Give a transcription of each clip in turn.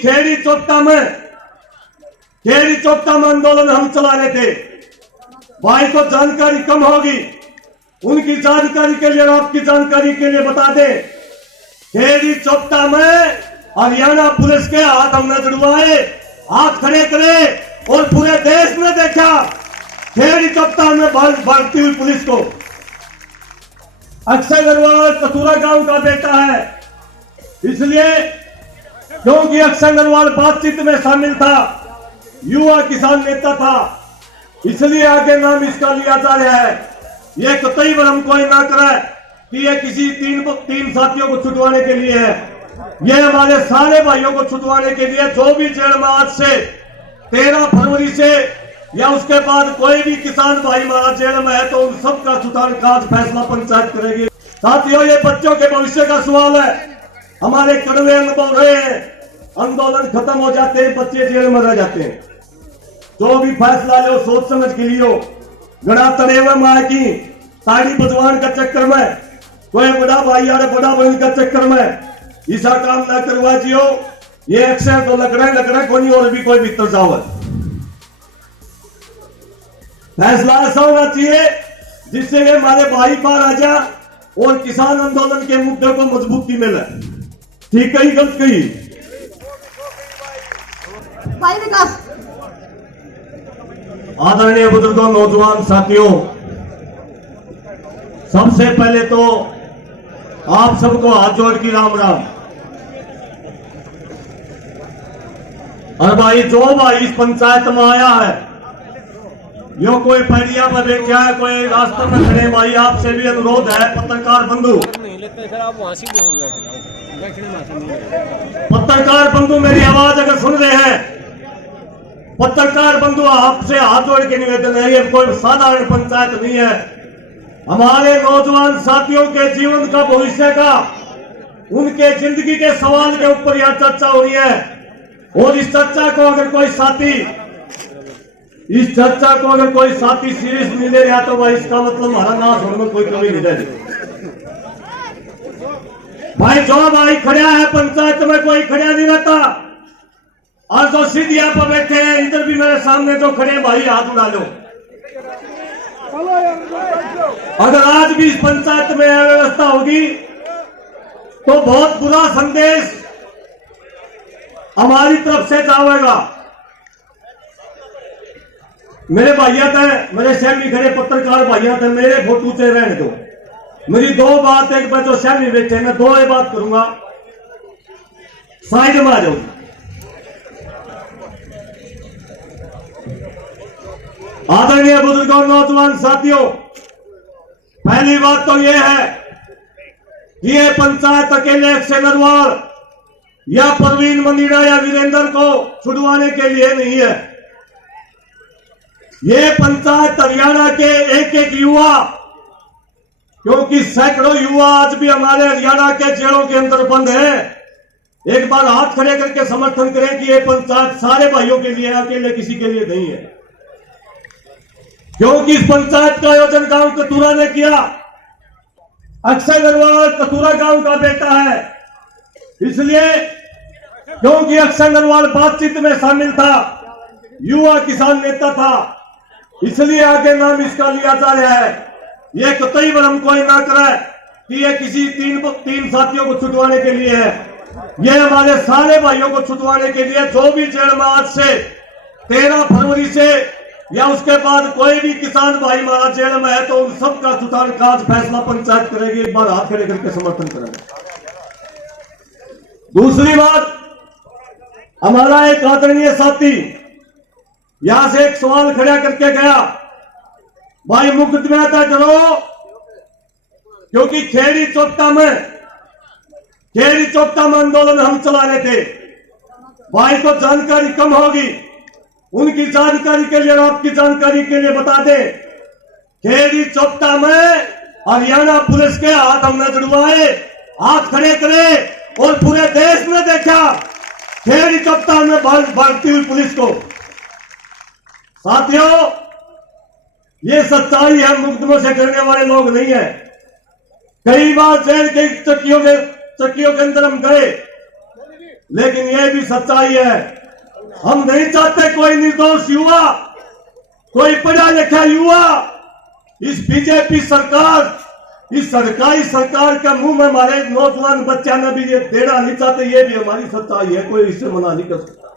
खेड़ी चौपटा में आंदोलन हम चला रहे थे। भाई को जानकारी कम होगी, उनकी जानकारी के लिए और आपकी जानकारी के लिए बता दें, खेड़ी चौपटा में हरियाणा पुलिस के हाथ हमने जुड़वाए, हाथ खड़े करे और पूरे देश में देखा खेड़ी चौपटा में भागती हुई पुलिस को। अक्षय अग्रवाल कथुरा गांव का बेटा है, इसलिए क्योंकि अक्षय अग्रवाल बातचीत में शामिल था, युवा किसान नेता था, इसलिए आगे नाम इसका लिया जा रहा है। ये कतई भ्रम कोई ना करे कि ये किसी तीन साथियों को छुटवाने के लिए है। ये हमारे सारे भाइयों को छुटवाने के लिए, जो भी जेल में आज से 13 फरवरी से या उसके बाद कोई भी किसान भाई हमारा जेल में है, तो उन सबका छुटाने का फैसला पंचायत करेगी। साथियों, ये बच्चों के भविष्य का सवाल है। हमारे कड़वे अनुभव रहे हैं, आंदोलन खत्म हो जाते हैं, बच्चे जेल में रह जाते हैं। जो भी फैसला लो सोच समझ के लियो। गड़ा तड़े हुए माँ की ताड़ी बजवान का चक्कर में, कोई बड़ा भाई या बड़ा बहन का चक्कर में ऐसा काम ना करवा जियो। ये अक्सर तो लकड़ा कोई और भी कोई भीतर जाओ। फैसला ऐसा होना चाहिए जिससे वे हमारे भाई पार आ जा और किसान आंदोलन के मुद्दे को मजबूती मिले। ठीक कही गलत कही भाई विकास। आदरणीय बुजुर्गों, नौजवान साथियों, सबसे पहले तो आप सबको हाथ जोड़ की राम राम। और भाई जो भाई इस पंचायत में आया है, यो कोई पैड़िया पर बैठा है, कोई रास्ते में खड़े, भाई आपसे भी अनुरोध है, पत्रकार बंधु, पत्रकार बंधु मेरी आवाज अगर सुन रहे हैं, पत्रकार बंधु आपसे हाथ जोड़ के निवेदन है, ये कोई साधारण पंचायत नहीं है। हमारे नौजवान साथियों के जीवन का, भविष्य का, उनके जिंदगी के सवाल के ऊपर यह चर्चा हो रही है। और इस चर्चा को अगर कोई साथी सीरियस नहीं ले रहा, तो भाई इसका मतलब हमारा नाश होने में कोई कमी नहीं रही। भाई जो भाई खड़ा है पंचायत में, कोई खड़ा नहीं रहता। और जो सीधे यहाँ पर बैठे हैं, इधर भी मेरे सामने जो खड़े हैं, भाई हाथ उड़ा लो। अगर आज भी इस पंचायत में अव्यवस्था होगी तो बहुत बुरा संदेश हमारी तरफ से जाएगा। मेरे भाइया थे, मेरे सहमी खड़े पत्रकार भाइया थे, मेरे फोटो से रहने दो। मेरी दो बात, एक बार जो सहमी बैठे, मैं दो बात करूंगा, साइड में आ जाओ। आदरणीय बुजुर्गों, नौजवान साथियों, पहली बात तो यह है कि यह पंचायत अकेले अक्षय अग्रवाल या परवीन मंदिरा या वीरेंद्र को छुड़वाने के लिए नहीं है। यह पंचायत हरियाणा के एक एक युवा, क्योंकि सैकड़ों युवा आज भी हमारे हरियाणा के जेलों के अंदर बंद है, एक बार हाथ खड़े करके समर्थन करें कि यह पंचायत सारे भाइयों के लिए, अकेले किसी के लिए नहीं है। क्योंकि इस पंचायत का आयोजन गांव कथुरा ने किया। अक्षय अग्रवाल कथुरा गांव का बेटा है, इसलिए क्योंकि अक्षय अग्रवाल बातचीत में शामिल था, युवा किसान नेता था, इसलिए आगे नाम इसका लिया जा रहा है। ये कतई भ्रम कोई ना करे कि ये किसी तीन साथियों को छुटवाने के लिए है। ये हमारे सारे भाइयों को छुटवाने के लिए, जो भी जेल में आज से 13 फरवरी से या उसके बाद कोई भी किसान भाई हमारा जेल में है, तो उन सबका छुटाने का फैसला पंचायत करेगी। एक बार हाथ खड़े करके समर्थन करेंगे। दूसरी बात, हमारा एक आदरणीय साथी यहां से एक सवाल खड़ा करके गया, भाई मुकदमा था चलो, क्योंकि खेड़ी चौपटा में आंदोलन हम चला रहे थे। भाई को जानकारी कम होगी, उनकी जानकारी के लिए और आपकी जानकारी के लिए बता दें, खेड़ी चौपटा में हरियाणा पुलिस के हाथ हमने जुड़वाए, हाथ खड़े करे और पूरे देश में देखा खेड़ी चौपटा में भागती हुई पुलिस को। साथियों, ये सच्चाई है, मुकदमों से डरने वाले लोग नहीं है। कई बार जेल के चक्कियों के अंदर हम गए, लेकिन यह भी सच्चाई है, हम नहीं चाहते कोई निर्दोष युवा, कोई पढ़ा लिखा युवा इस बीजेपी सरकार, इस सरकारी सरकार के मुंह में हमारे नौजवान बच्चा ने भी ये देना नहीं चाहते। ये भी हमारी सच्चाई है, कोई इससे मना नहीं कर सकता।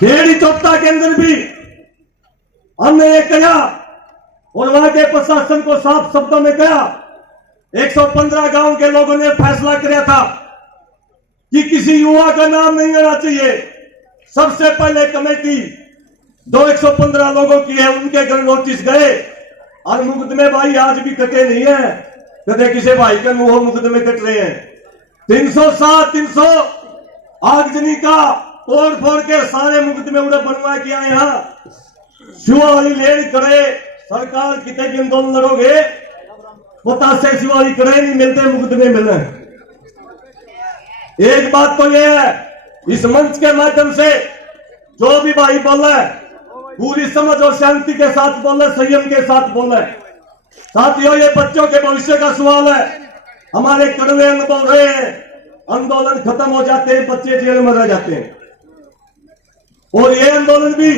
खेड़ी चौपटा के अंदर भी हमने ये कहा और वहां के प्रशासन को साफ शब्दों में कहा, 115 गांव के लोगों ने फैसला किया था कि किसी युवा का नाम नहीं आना चाहिए। सबसे पहले कमेटी जो 115 लोगों की है उनके घर नोटिस गए और मुकदमे भाई आज भी कटे नहीं है, कदे किसी भाई के मुंह मुकदमे कट रहे हैं। 307 300 आगजनी का तोड़ फोड़ के सारे मुकदमे उड़े बनवा के आए। यहाँ शिवाली लेन करे सरकार कितने भी आंदोलन लड़ोगे, पता से शिवाली करे नहीं मिलते, मुकदमे मिले। एक बात तो यह है, इस मंच के माध्यम से जो भी भाई बोला है पूरी समझ और शांति के साथ बोले, संयम के साथ बोले। साथियों, ये बच्चों के भविष्य का सवाल है। हमारे कड़वे अनुभव रहे हैं, आंदोलन खत्म हो जाते हैं, बच्चे जेल में रह जाते हैं। और ये आंदोलन भी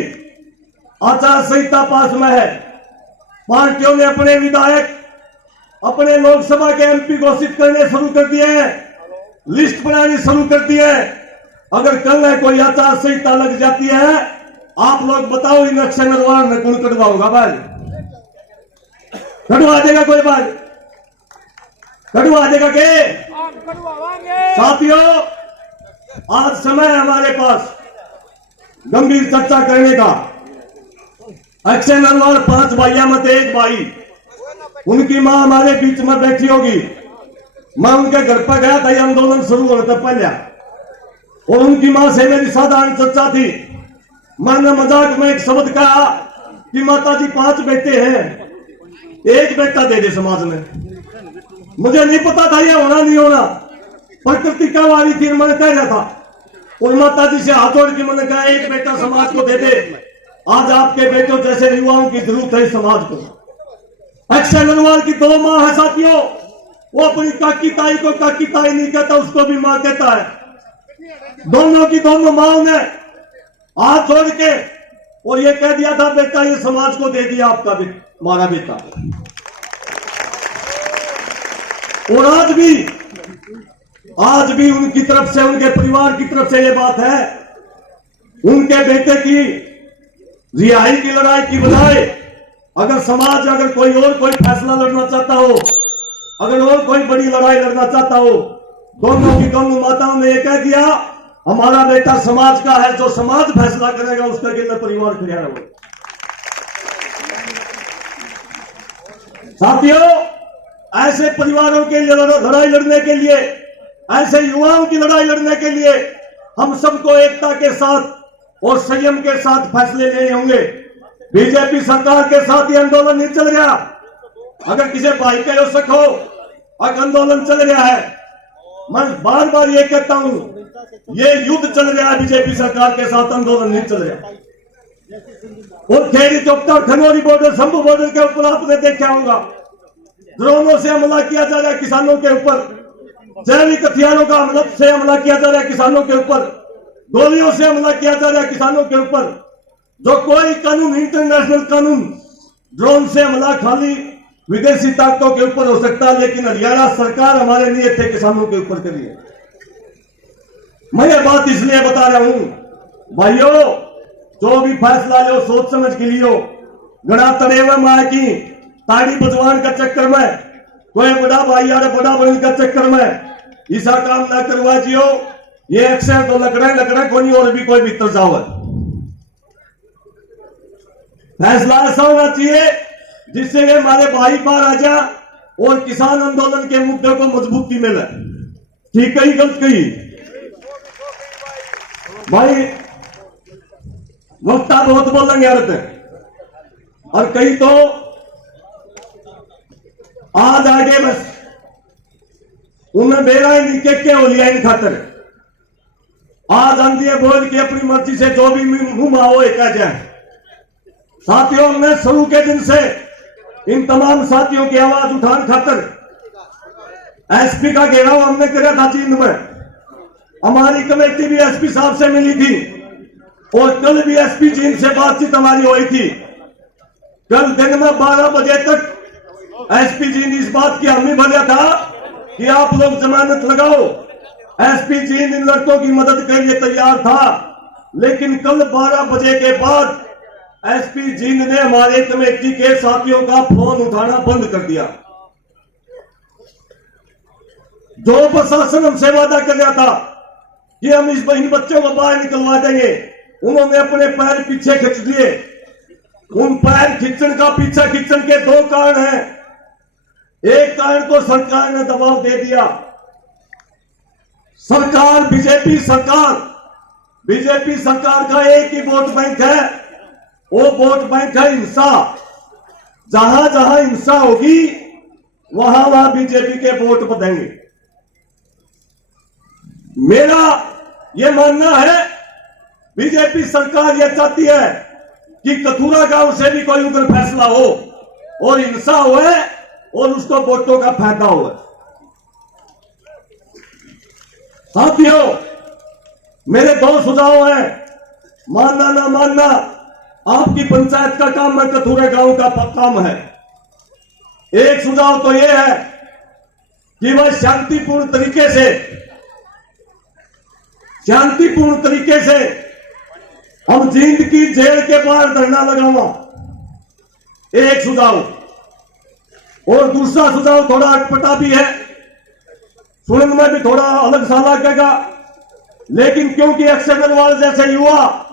आचार संहिता पास में है। पार्टियों ने अपने विधायक, अपने लोकसभा के एमपी घोषित करने शुरू कर दिए हैं, लिस्ट बनानी शुरू कर दी है। अगर कल है कोई आचार संहिता लग जाती है, आप लोग बताओ इन अक्षय नरवार ने कौन कटवाऊंगा? भाई कटवा देगा कोई? भाई कटवा देगा के? साथियों, आज समय है हमारे पास गंभीर चर्चा करने का। अक्षय नरवार 5 भाइयों में से एक भाई, उनकी मां हमारे बीच में बैठी होगी। मैं उनके घर पर गया था आंदोलन शुरू होने से पहले, और उनकी मां से मेरी साधारण चर्चा थी। मैंने मजाक में एक शब्द कहा कि माता जी 5 बेटे हैं, एक बेटा दे दे समाज में। मुझे नहीं पता था ये होना नहीं होना, प्रकृति का वारी थी, मैंने कह रहा था। और माता जी से हाथ जोड़ के मैंने कहा एक बेटा समाज को दे दे। आज आपके बेटों जैसे युवाओं की जरूरत है समाज को। अक्षय नरवार की 2 मां है साथियों, वो अपनी काकी ताई को काकी ताई नहीं कहता, उसको भी मां कहता है। दोनों की दोनों मां ने हाथ जोड़ के और ये कह दिया था बेटा ये समाज को दे दिया आपका हमारा बेटा। और आज भी उनकी तरफ से, उनके परिवार की तरफ से ये बात है, उनके बेटे की रिहाई की लड़ाई की बजाय अगर समाज, अगर कोई और कोई फैसला लड़ना चाहता हो, अगर और कोई बड़ी लड़ाई लड़ना चाहता हो, दोनों की दोनों माताओं ने यह कह दिया हमारा बेटा समाज का है, जो समाज फैसला करेगा उसका गिरना परिवार खड़ा रहेगा। साथियों, ऐसे परिवारों के लिए लड़ाई लड़ने के लिए, ऐसे युवाओं की लड़ाई लड़ने के लिए हम सबको एकता के साथ और संयम के साथ फैसले लेने होंगे। बीजेपी सरकार के साथ ये आंदोलन नहीं चल गया। अगर किसी भाई का शक हो अगर आंदोलन चल गया है, मैं बार बार ये कहता हूं, ये युद्ध चल रहा है बीजेपी सरकार के साथ, आंदोलन नहीं चल रहा। और खेड़ी चौपटा और खनौरी बॉर्डर, शंभू बॉर्डर के ऊपर आपने देखा होगा ड्रोनों से हमला किया जा रहा है किसानों के ऊपर, जैविक हथियारों का हमला से हमला किया जा रहा है किसानों के ऊपर, गोलियों से हमला किया जा रहा है किसानों के ऊपर। जो कोई कानून, इंटरनेशनल कानून, ड्रोन से हमला खाली विदेशी ताकतों के ऊपर हो सकता है, लेकिन हरियाणा सरकार हमारे लिए थे किसानों के ऊपर करी है। मैं ये बात इसलिए बता रहा हूं भाइयों, जो भी फैसला लो सोच समझ के लियो। गड़ा तड़े हुए माँ की ताड़ी बजवान का चक्कर में, कोई बड़ा भाई यार बड़ा बहन का चक्कर में ऐसा काम ना करवा जियो। ये अक्सर तो लकड़ा कोई और भी कोई भीतर जाओ। फैसला ऐसा होना चाहिए जिससे ये हमारे भाई पार आ जा और किसान आंदोलन के मुद्दे को मजबूती मिले। ठीक कही गलत कही भाई? वक्ता बहुत बोलेंगे औरत है, और कई तो आज आगे बस उन्हें बेरा ही नहीं के हो लिया इन खातर। आज आंधी है बोल की अपनी मर्जी से जो भी मुंह आओ कह जाए। साथियों, हमने शुरू के दिन से इन तमाम साथियों की आवाज उठाने खातर एसपी का घेराव हमने किया था जींद में। हमारी कमेटी भी एसपी साहब से मिली थी और कल भी एसपी जींद से बातचीत हमारी हुई थी। कल दिन में 12 बजे तक एसपी जींद इस बात की हामी भरा था कि आप लोग जमानत लगाओ। एसपी जींद इन लड़कों की मदद के लिए तैयार था, लेकिन कल 12 बजे के बाद एसपी जींद ने हमारे कमेटी के साथियों का फोन उठाना बंद कर दिया। जो प्रशासन हमसे वादा कर रहा था कि हम इन बच्चों को बाहर निकलवा देंगे, उन्होंने अपने पैर पीछे खींच लिए। उन पैर खींचने का पीछे खींचने के दो कारण हैं। एक कारण तो सरकार ने दबाव दे दिया। सरकार बीजेपी सरकार का एक ही वोट बैंक है, वो वोट बैंक है हिंसा। जहां जहां हिंसा होगी वहां वहां बीजेपी के वोट बढ़ेंगे। मेरा यह मानना है बीजेपी सरकार यह चाहती है कि कथुरा गांव से भी कोई उधर फैसला हो और हिंसा हुए और उसको वोटों का फायदा हुए। साथियों, मेरे दो सुझाव हैं, मानना ना मानना आपकी पंचायत का काम है, कथुरा गांव का काम है। एक सुझाव तो यह है कि वह शांतिपूर्ण तरीके से हम जींद की जेल के बाहर धरना लगावा, एक सुझाव। और दूसरा सुझाव थोड़ा अटपटा भी है, सुनने में भी थोड़ा अलग सा लगेगा, लेकिन क्योंकि अक्षय अग्रवाल जैसे युवा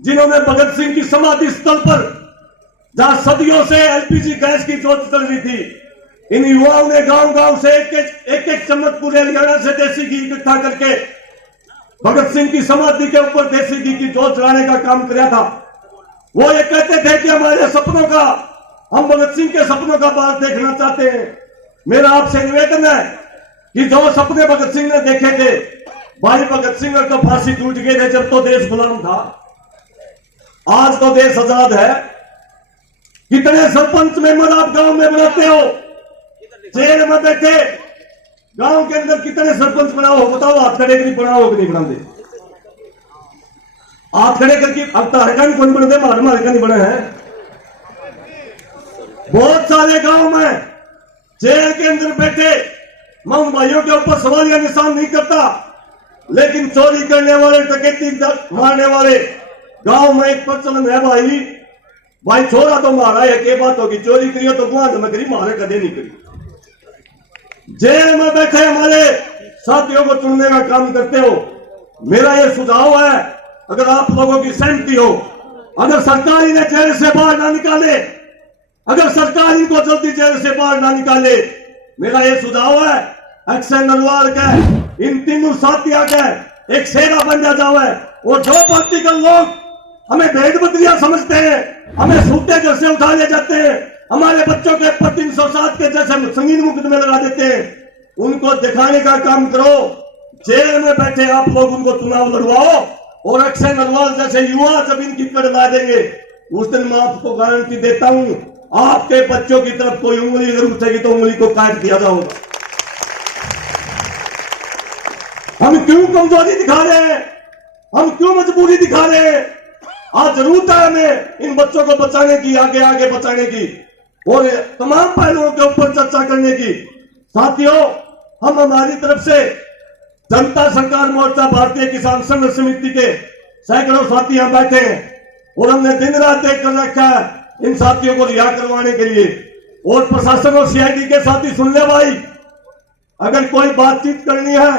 जिन्होंने भगत सिंह की समाधि स्थल पर जहां सदियों से एलपीजी गैस की जोत चल रही थी, इन युवाओं ने गांव-गांव से एक चम्मच पूरे हरियाणा से देसी घी इकट्ठा करके भगत सिंह की समाधि के ऊपर देसी घी की जोत जलाने का काम किया था। वो ये कहते थे कि हम भगत सिंह के सपनों का बाहर देखना चाहते हैं। मेरा आपसे निवेदन है कि जो सपने भगत सिंह ने देखे थे, भाई भगत सिंह तो फांसी टूट गए थे जब तो देश गुलाम था, आज तो देश आजाद है। कितने सरपंच मेंबर आप गांव में बनाते हो, जेल में बैठे गांव के अंदर कितने सरपंच बनाओ, बताओ। हाथ खड़े करके बनाओ कि नहीं बनाते? हाथ खड़े करके अब तो हरका नहीं कौन बनते, मार का नहीं बने हैं। बहुत सारे गांव में जेल के अंदर बैठे, मैं उन भाइयों के ऊपर सवाल या निशान नहीं करता, लेकिन चोरी करने वाले, डकैती मारने वाले गांव में एक प्रचलन है। भाई छोरा तो मारा है, क्या बात होगी, चोरी करियो तो गुआंढ में करी, मारे कदे नहीं करी। जेल में बैठे हमारे साथियों को चुनने का काम करते हो। मेरा यह सुझाव है, अगर आप लोगों की सहमति हो, अगर सरकार इन्हें जेल से बाहर ना निकाले, अगर सरकार इनको जल्दी जेल से बाहर ना निकाले, मेरा यह सुझाव है अक्षय अग्रवाल का, इन तीनों साथियों का एक सेना बन जावे। और जो पार्टी के लोग हमें भेड़ बकरियां समझते हैं, हमें सूते घर से उठा ले जाते हैं, हमारे बच्चों के ऊपर 307 के जैसे संगीन मुकदमे लगा देते हैं, उनको दिखाने का काम करो। जेल में बैठे आप लोग उनको चुनाव लड़वाओ, और अक्षय अग्रवाल जैसे युवा जब इनकी कड़ ला देंगे, उस दिन मैं आपको गारंटी देता हूं, आपके बच्चों की तरफ कोई उंगली अगर उठेगी तो उंगली को काट दिया जाऊंगा। हम क्यों कमजोरी दिखा रहे हैं, हम क्यों मजबूरी दिखा रहे हैं? आज जरूरत है हमें इन बच्चों को बचाने की, आगे बचाने की, और तमाम पहलुओं के ऊपर चर्चा करने की। साथियों, हम हमारी तरफ से जनता सरकार मोर्चा भारतीय किसान संघ समिति के सैकड़ों साथी यहां बैठे हैं, और हमने दिन रात एक कर रखा है इन साथियों को रिहा करवाने के लिए। और प्रशासन और सीआईडी के साथी सुन ले भाई, अगर कोई बातचीत करनी है,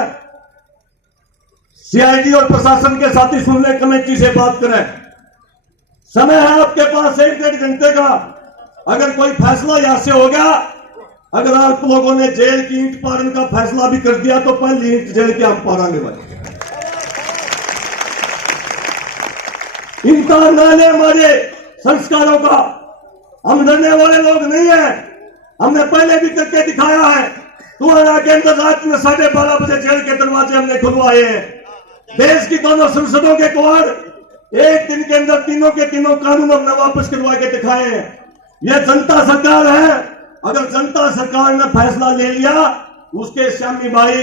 सीआईडी और प्रशासन के साथी सुन ले, कमेटी से बात करें। समय है आपके पास 1-1.5 घंटे का। अगर कोई फैसला यहां से हो गया, अगर आप लोगों ने जेल की ईंट पाड़ने का फैसला भी कर दिया, तो पहली ईंट जेल के हम पाड़ेंगे भाई। इनकार ना ले हमारे संस्कारों का, हम डरने वाले लोग नहीं है। हमने पहले भी करके दिखाया है। तुम्हारा के अंदर रात में 12:30 बजे जेल के दरवाजे हमने खुलवाए हैं। देश की दोनों संसदों के कवाड़ एक दिन के अंदर तीनों के तीनों कानून हमने वापस करवा के दिखाए हैं। यह जनता सरकार है। अगर जनता सरकार ने फैसला ले लिया उसके श्यामी भाई,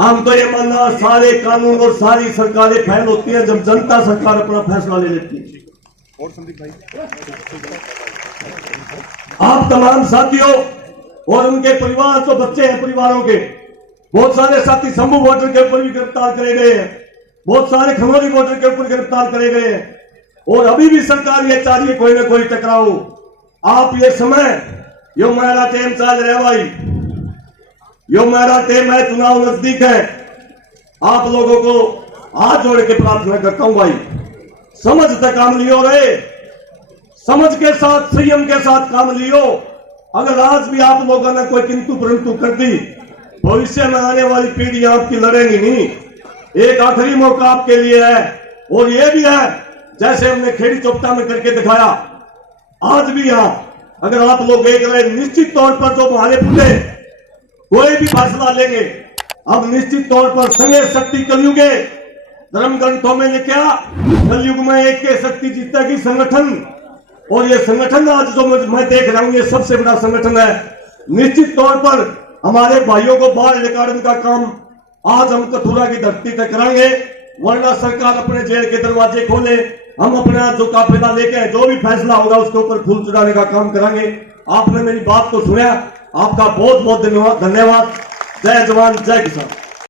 हम तो ये मानना सारे कानून और सारी सरकारें फेल होती हैं जब जनता सरकार अपना फैसला ले लेती है। और संदीप भाई, आप तमाम साथियों और उनके परिवार, तो बच्चे हैं परिवारों के, बहुत सारे साथी शंभू बॉर्डर के ऊपर भी गिरफ्तार करे गए हैं, बहुत सारे खनौरी बॉर्डर के ऊपर गिरफ्तार करे गए हैं, और अभी भी सरकार ये चाह रही है कोई ना कोई टकराव। आप ये समय, यो मेरा टाइम चल रहा भाई, यो मेरा टाइम है, चुनाव नजदीक है। आप लोगों को हाथ जोड़ के प्रार्थना करता हूं भाई, समझ तक काम लियो रे, समझ के साथ संयम के साथ काम लियो। अगर आज भी आप लोगों ने कोई किंतु परंतु कर दी, भविष्य में आने वाली पीढ़ी आपकी लड़ेगी नहीं। एक आखिरी मौका आपके लिए है, और ये भी है जैसे हमने खेड़ी चौपटा में करके दिखाया, आज भी यहां अगर आप लोग देख रहे, निश्चित तौर पर जो हमारे पुणे कोई भी फैसला लेंगे, अब निश्चित तौर पर संगे शक्ति कलयुगे, धर्म ग्रंथों में लिखा कलयुग में एक के शक्ति जीतेगी संगठन, और ये संगठन आज जो मैं देख रहा हूं ये सबसे बड़ा संगठन है। निश्चित तौर पर हमारे भाइयों को बाहर निकालने का काम आज हम कठुआ की धरती पर कराएंगे, वरना सरकार अपने जेल के दरवाजे खोले, हम अपना जो काफिला लेके जो भी फैसला होगा उसके ऊपर फूल चढ़ाने का काम करेंगे। आपने मेरी बात को सुना, आपका बहुत बहुत धन्यवाद। जय जवान जय किसान।